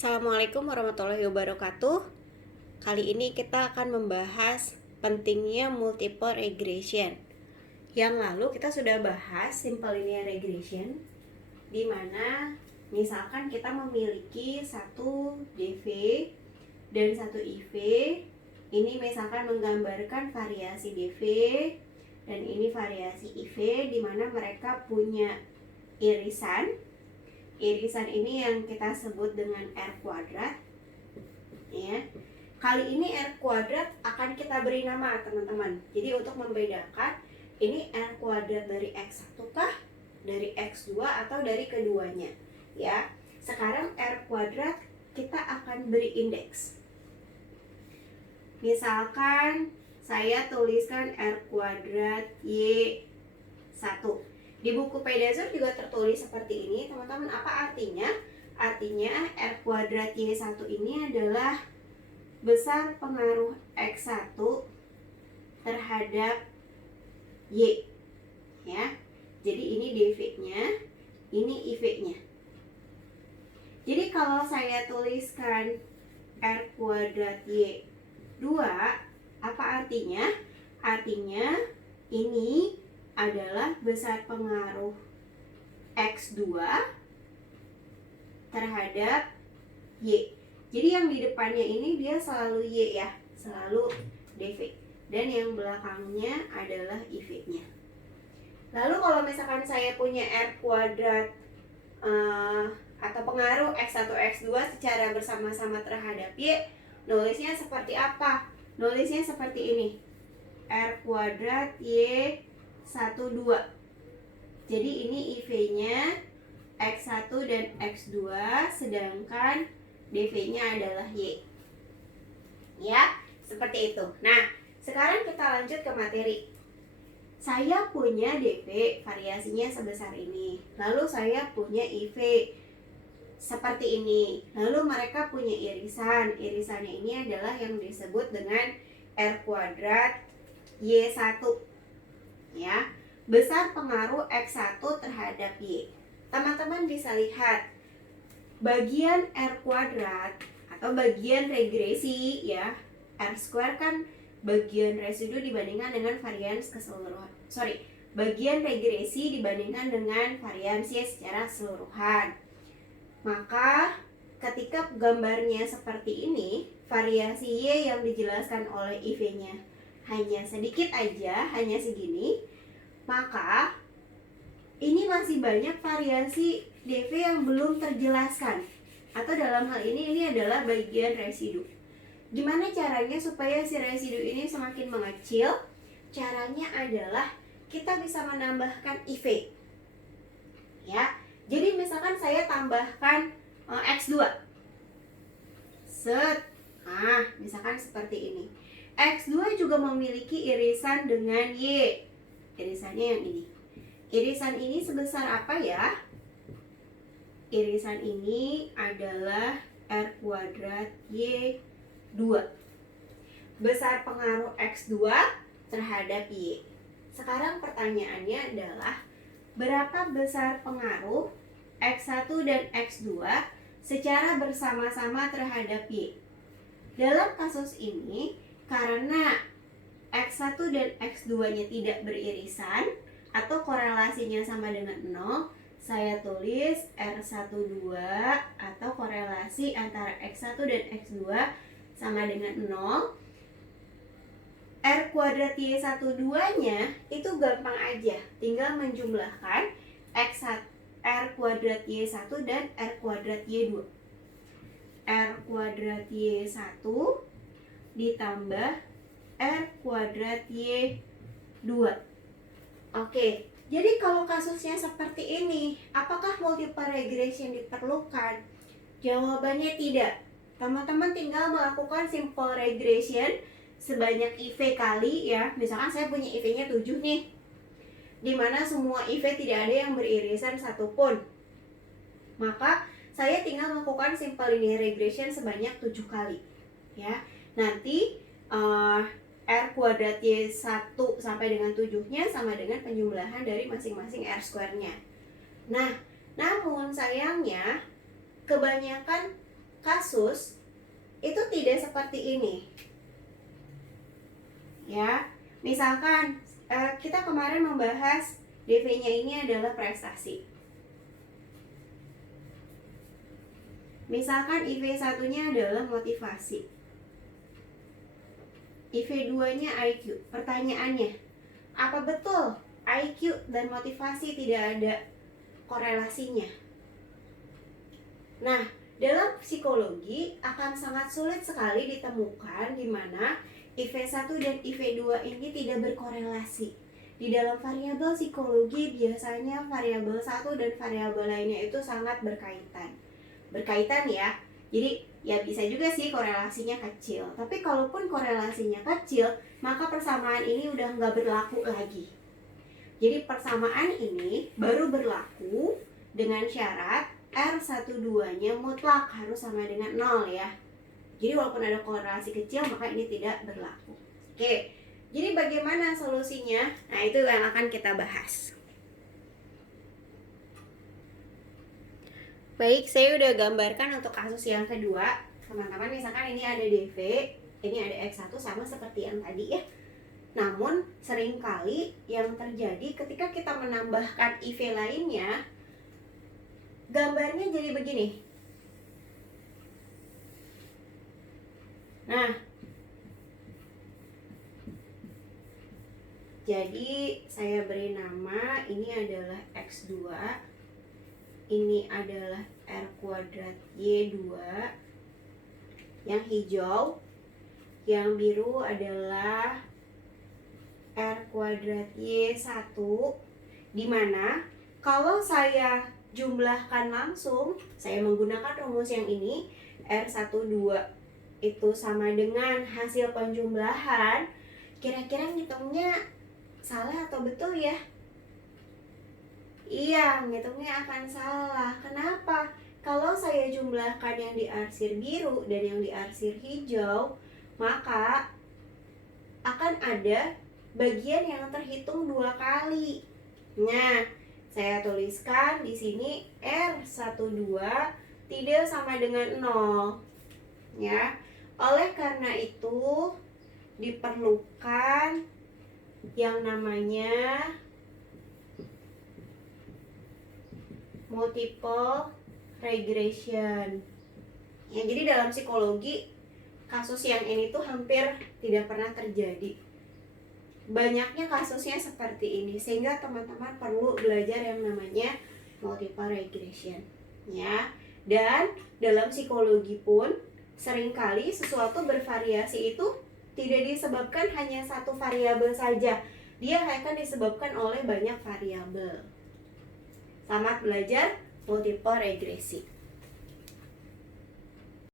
Assalamualaikum warahmatullahi wabarakatuh. Kali ini kita akan membahas pentingnya multiple regression. Yang lalu kita sudah bahas simple linear regression, di mana misalkan kita memiliki satu DV dan satu IV. Ini misalkan menggambarkan variasi DV dan ini variasi IV, di mana mereka punya irisan. Irisan ini yang kita sebut dengan R kuadrat, ya. Kali ini R kuadrat akan kita beri nama, teman-teman. Jadi untuk membedakan, ini R kuadrat dari X1 kah, dari X2 atau dari keduanya, ya. Sekarang R kuadrat kita akan beri indeks. Misalkan saya tuliskan R kuadrat Y1. Di buku Pedazur juga tertulis seperti ini, teman-teman. Apa artinya? Artinya R kuadrat Y1 ini adalah besar pengaruh X1 terhadap Y, ya. Jadi ini DV-nya, ini IV-nya. Jadi kalau saya tuliskan R kuadrat Y2, apa artinya? Artinya ini adalah besar pengaruh X2 terhadap Y. Jadi yang di depannya ini dia selalu Y, ya, selalu DV. Dan yang belakangnya adalah IV-nya. Lalu kalau misalkan saya punya R kuadrat atau pengaruh X1, X2 secara bersama-sama terhadap Y, nulisnya seperti apa? Nulisnya seperti ini. R kuadrat Y 1, 2. Jadi ini IV-nya X1 dan X2, sedangkan DV-nya adalah Y. Ya, seperti itu. Nah, sekarang kita lanjut ke materi. Saya punya DV variasinya sebesar ini. Lalu saya punya IV seperti ini. Lalu mereka punya irisan. Irisannya ini adalah yang disebut dengan R kuadrat Y1. Ya, besar pengaruh X1 terhadap Y. Teman-teman bisa lihat bagian R kuadrat atau bagian regresi, ya. R square kan bagian residu dibandingkan dengan varians keseluruhan. Bagian regresi dibandingkan dengan variansi secara keseluruhan. Maka ketika gambarnya seperti ini, variasi Y yang dijelaskan oleh IV-nya hanya sedikit aja, hanya segini, maka ini masih banyak variasi DV yang belum terjelaskan, atau dalam hal ini adalah bagian residu. Gimana caranya supaya si residu ini semakin mengecil? Caranya adalah kita bisa menambahkan IV, ya. Jadi misalkan saya tambahkan X2, misalkan seperti ini. X2 juga memiliki irisan dengan Y. Irisannya yang ini. Irisan ini sebesar apa, ya? Irisan ini adalah R kuadrat Y2. Besar pengaruh X2 terhadap Y. Sekarang pertanyaannya adalah, berapa besar pengaruh X1 dan X2 secara bersama-sama terhadap Y? Dalam kasus ini, karena X1 dan X2-nya tidak beririsan atau korelasinya sama dengan 0, saya tulis R12 atau korelasi antara X1 dan X2 sama dengan 0. R kuadrat Y12-nya itu gampang aja, tinggal menjumlahkan R kuadrat Y1 dan R kuadrat Y2. R kuadrat Y1 ditambah R kuadrat Y2. Oke, jadi kalau kasusnya seperti ini, apakah multiple regression diperlukan? Jawabannya tidak. Teman-teman tinggal melakukan simple regression sebanyak IV kali, ya. Misalkan saya punya IV-nya 7 nih, dimana semua IV tidak ada yang beririsan satupun. Maka saya tinggal melakukan simple linear regression sebanyak 7 kali, ya. Nanti R kuadrat Y1 sampai dengan 7-nya sama dengan penjumlahan dari masing-masing R square-nya. Nah, namun sayangnya kebanyakan kasus itu tidak seperti ini. Ya, misalkan kita kemarin membahas DV-nya ini adalah prestasi. Misalkan IV1-nya adalah motivasi. IV2-nya IQ. Pertanyaannya, apa betul IQ dan motivasi tidak ada korelasinya? Nah, dalam psikologi akan sangat sulit sekali ditemukan di mana IV1 dan IV2 ini tidak berkorelasi. Di dalam variabel psikologi biasanya variabel satu dan variabel lainnya itu sangat berkaitan. Berkaitan ya, jadi ya bisa juga sih korelasinya kecil. Tapi kalaupun korelasinya kecil, maka persamaan ini udah nggak berlaku lagi. Jadi persamaan ini baru berlaku dengan syarat R12-nya mutlak harus sama dengan 0 ya. Jadi walaupun ada korelasi kecil, maka ini tidak berlaku. Oke, jadi bagaimana solusinya? Nah, itu yang akan kita bahas. Baik, saya udah gambarkan untuk kasus yang kedua. Teman-teman, misalkan ini ada DV, ini ada X1 sama seperti yang tadi ya. Namun, seringkali yang terjadi ketika kita menambahkan IV lainnya, gambarnya jadi begini. Nah, jadi saya beri nama, ini adalah X2, ini adalah R kuadrat Y2, yang hijau, yang biru adalah R kuadrat Y1, dimana kalau saya jumlahkan langsung, saya menggunakan rumus yang ini, R12 itu sama dengan hasil penjumlahan. Kira-kira ngitungnya salah atau betul ya? Iya, ngitungnya akan salah. Kenapa? Kalau saya jumlahkan yang diarsir biru dan yang diarsir hijau, maka akan ada bagian yang terhitung 2 kali. Nah, saya tuliskan di sini R12 tidak sama dengan 0. Ya. Oleh karena itu diperlukan yang namanya multiple regression. Ya, jadi dalam psikologi kasus yang ini tuh hampir tidak pernah terjadi. Banyaknya kasusnya seperti ini, sehingga teman-teman perlu belajar yang namanya multiple regression, ya. Dan dalam psikologi pun seringkali sesuatu bervariasi itu tidak disebabkan hanya satu variabel saja, dia akan disebabkan oleh banyak variabel. Selamat belajar multiple regresi.